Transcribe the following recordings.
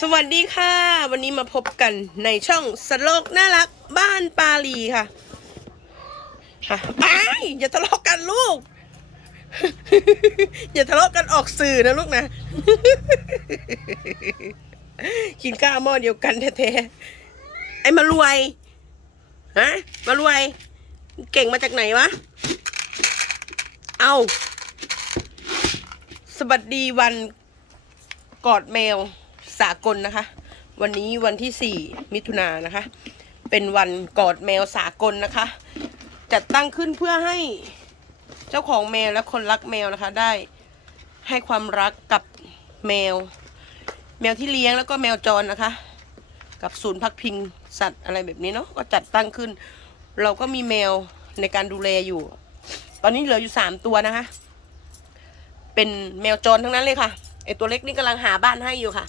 สวัสดีค่ะ วันนี้มาพบกันในช่องสโลกน่ารักบ้านปาลีค่ะค่ะไปอย่าทะเลาะกันลูก อย่าทะเลาะกันออกสื่อนะลูกนะ กินข้าวหม้อเดียวกันแท้ๆไอ้มารวยฮะมารวย เก่งมาจากไหนวะ เอาสวัสดีวันกอดแมว สากลนะคะ วันนี้วันที่ 4 มิถุนายนนะคะ เป็นวันกอดแมวสากลนะคะ จัดตั้งขึ้นเพื่อให้เจ้าของแมวและคนรักแมวนะคะได้ให้ความรักกับแมว แมวที่เลี้ยงแล้วก็แมวจรนะคะ กับศูนย์พักพิงสัตว์อะไรแบบนี้เนาะก็จัดตั้งขึ้น เราก็มีแมวในการดูแลอยู่ ตอนนี้เหลืออยู่สามตัวนะคะ เป็นแมวจรทั้งนั้นเลยค่ะไอตัวเล็กนี่กำลังหาบ้านให้อยู่ค่ะ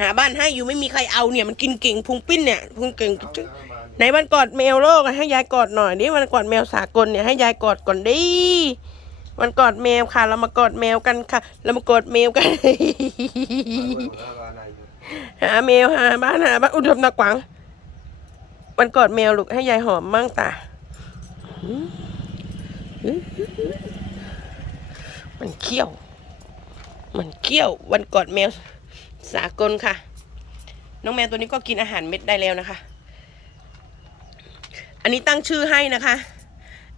หาบ้านให้อยู่ไม่มีใครเอาเนี่ยมันกินเก่งพุงปิ้นเนี่ยพุงเก่งจึ๊งไหนวันกอดแมวโลกให้ยายกอดหน่อยนี่วันกอดแมวสากลเนี่ยให้ยายกอดก่อนดิวันกอดแมวค่ะ เรามากอดแมวกันค่ะ เรามากอดแมวกันหาแมวหาบ้านหาบ้านอุดมตะกวางวันกอดแมวลูกให้ยายหอมมั่งตามันเขี้ยว มันเขี้ยว วันกอดแมว สากลค่ะ น้องแมวตัวนี้ก็กินอาหารเม็ดได้แล้วนะคะ อันนี้ตั้งชื่อให้นะคะ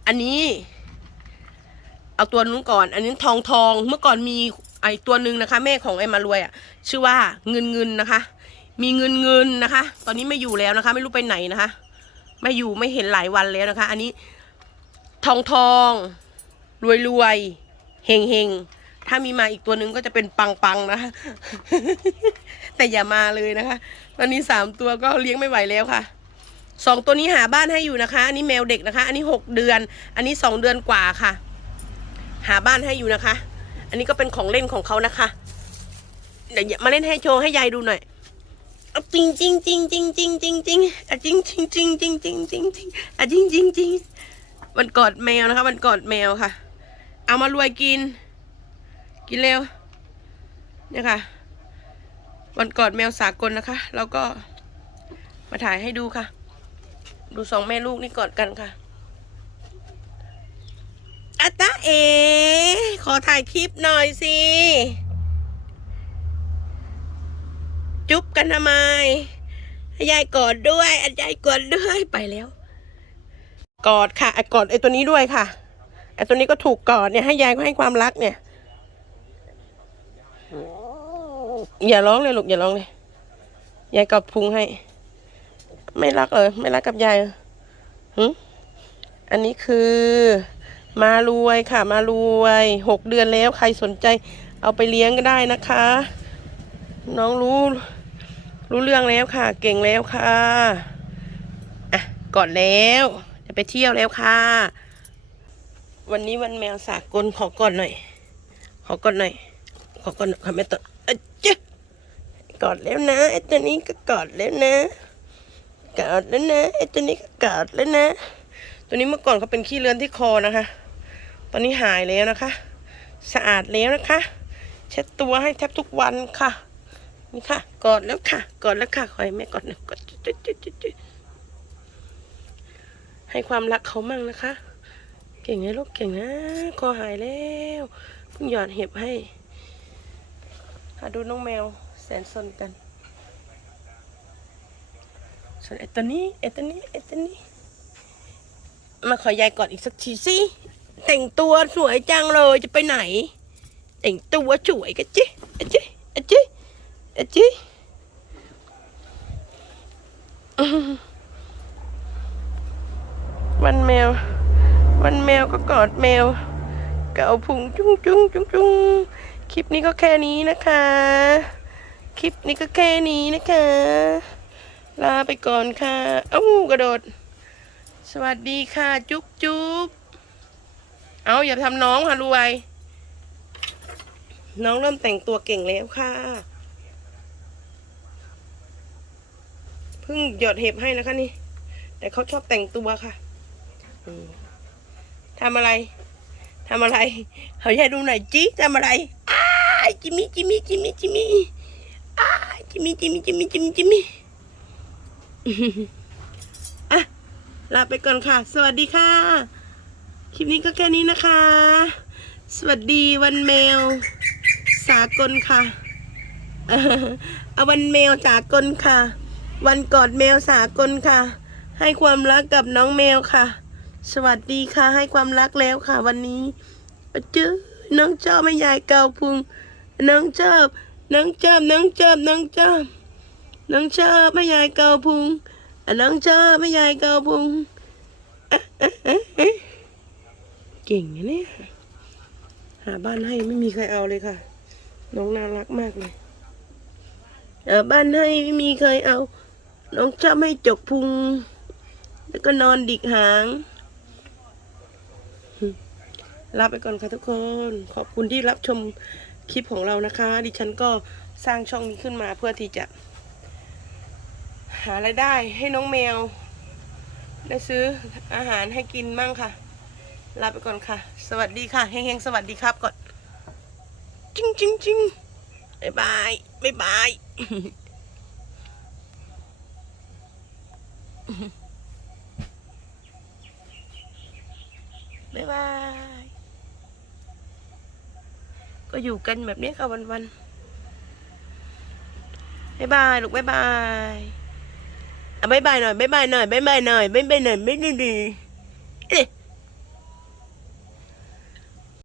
อันนี้ เอาตัวนู้นก่อน อันนี้ทองทองเมื่อก่อนมีไอตัวหนึ่งนะคะ แม่ของไอมารวยอะ่ะ ชื่อว่าเงินเงินนะคะ มีเงินเงินนะคะ ตอนนี้ไม่อยู่แล้วนะคะ ไม่รู้ไปไหนนะคะ ไม่อยู่ไม่เห็นหลายวันแล้วนะคะ อันนี้ทองทองรวยรวยเฮงเฮง ถ้ามีมาอีกตัวหนึ่งก็จะเป็นปังปังนะคะ แต่อย่ามาเลยนะคะ ตอนนี้สามตัวก็เลี้ยงไม่ไหวแล้วค่ะสองตัวนี้หาบ้านให้อยู่นะคะ อันนี้แมวเด็กนะคะ อันนี้หกเดือน อันนี้สองเดือนกว่าค่ะ หาบ้านให้อยู่นะคะ อันนี้ก็เป็นของเล่นของเขานะคะเดี๋ยวมาเล่นให้โชว์ให้ยายดูหน่อยจริงจริงจริงจริงจริงจริงจริงอะจริงจริงจริงจริงจริงจริงจริงอะจริงจริงจริงวันกอดแมวนะคะวันกอดแมวค่ะ เอามารวยกิน กินเร็ว เนี่ยค่ะ วันกอดแมวสากลนะคะ แล้วก็มาถ่ายให้ดูค่ะ ดูสองแม่ลูกนี่กอดกันค่ะอาตาเอ ขอถ่ายคลิปหน่อยสิ จุ๊บกันทำไมยายกอดด้วยให้ยายกอดด้วยไปแล้ว กอดค่ะอะกอดไอ้ตัวนี้ด้วยค่ะไอ้ตัวนี้ก็ถูกกอดเนี่ยให้ยายก็ให้ความรักเนี่ย อย่าร้องเลยลูกอย่าร้องเลยยายกอดพุงให้ ไม่รักเลยไม่รักกับยายหรอหึอันนี้คือ มารวยค่ะ มารวยหกเดือนแล้วใครสนใจ เอาไปเลี้ยงก็ได้นะคะ น้องรู้ รู้เรื่องแล้วค่ะ เก่งแล้วค่ะอะกอดแล้วจะไปเที่ยวแล้วค่ะ วันนี้วันแมวสากลขอกอดหน่อย ขอกอดหน่อยขอกอดหน่อยค่ะแม่ตดอ จ๊ะกอดแล้วนะไอ้ตัวนี้ก็กอดแล้วนะกอดแล้วนะไอ้ตัวนี้ก็กอดแล้วนะ ตัวนี้เมื่อก่อนเขาเป็นขี้เลือนที่คอนะคะ ตอนนี้หายแล้วนะคะ สะอาดแล้วนะคะ เช็ดตัวให้แทบทุกวันค่ะ นี่ค่ะ กอดแล้วค่ะ กอดแล้วค่ะขอให้แม่กอดหนึ่งกอดจุ๊ดจุ๊ดจุดจุดให้ความรักเขามั่งนะคะ เก่งนะลูกเก่งนะ คอหายแล้ว เพิ่งหยอดเห็บให้ มาดูน้องแมวแสนสนกันส่วนไอ้ตัวนี้ไอ้ตัวนี้ไอ้ตัวนี้ มาขอยายกอดอีกสักทีสิ แต่งตัวสวยจังเลยจะไปไหน แต่งตัวสวยกันจิอะจิอะจิอะจิอื้อหือวันแมว วันแมวก็กอดแมว เก็เอาพุงจุ้งจุ้งจุ้งจุ้ง คลิปนี้ก็แค่นี้นะคะ คลิปนี้ก็แค่นี้นะคะ ลาไปก่อนค่ะ เอ้ากระโดด สวัสดีค่ะ จุ๊บจุ๊บเอาอย่าทำน้องค่ะรวยน้องเริ่มแต่งตัวเก่งแล้วค่ะ เพิ่งหยอดเห็บให้นะคะนี่ แต่เขาชอบแต่งตัวค่ะทำอะไรทำอะไร เขาให้ดูหน่อยจิทำอะไรายจิมมี่จิมมี่จิมมี่จิมมี่อ้ายจิมมี่จิมมี่จิมมี่จิมมี่จิมมี่อะลาไปก่อนค่ะ สวัสดีค่ะ คลิปนี้ก็แค่นี้นะคะ สวัสดีวันแมว สากลค่ะเอาวันแมวสากลค่ะ วันกอดแมวสากลค่ะ ให้ความรักกับน้องแมวค่ะ สวัสดีค่ะ ให้ความรักแล้วค่ะ วันนี้เจอน้องเจ้าไม่ยายเกาพุง น้องเจ้าน้องเจ้าน้องเจ้าน้องเจ้าน้องเจ้าไม่ยายเกาพุงน้องเจ้าไม่ยายเกาพุงอะอะอะอะเก่งนะเนี่ยหาบ้านให้ไม่มีใครเอาเลยค่ะ น้องน่ารักมากเลยหาบ้านให้ไม่มีใครเอา น้องชอบให้จกพุง แล้วก็นอนดิกหางลาไปก่อนค่ะทุกคน ขอบคุณที่รับชม คลิปของเรานะคะ ดิฉันก็สร้างช่องนี้ขึ้นมาเพื่อที่จะ หารายได้ให้น้องแมว ได้ซื้ออาหารให้กินมั่งค่ะ ลาไปก่อนค่ะ สวัสดีค่ะเฮงๆ สวัสดีครับก่อนจริงจริงจริงบ๊ายบายบ๊ายบายบ๊ายบาย ก็อยู่กันแบบนี้ค่ะวันๆบ๊ายบายลูกบายบายอะบายบายหน่อยบายบายหน่อยบายบายหน่อยบายบายหน่อยไม่ดีดี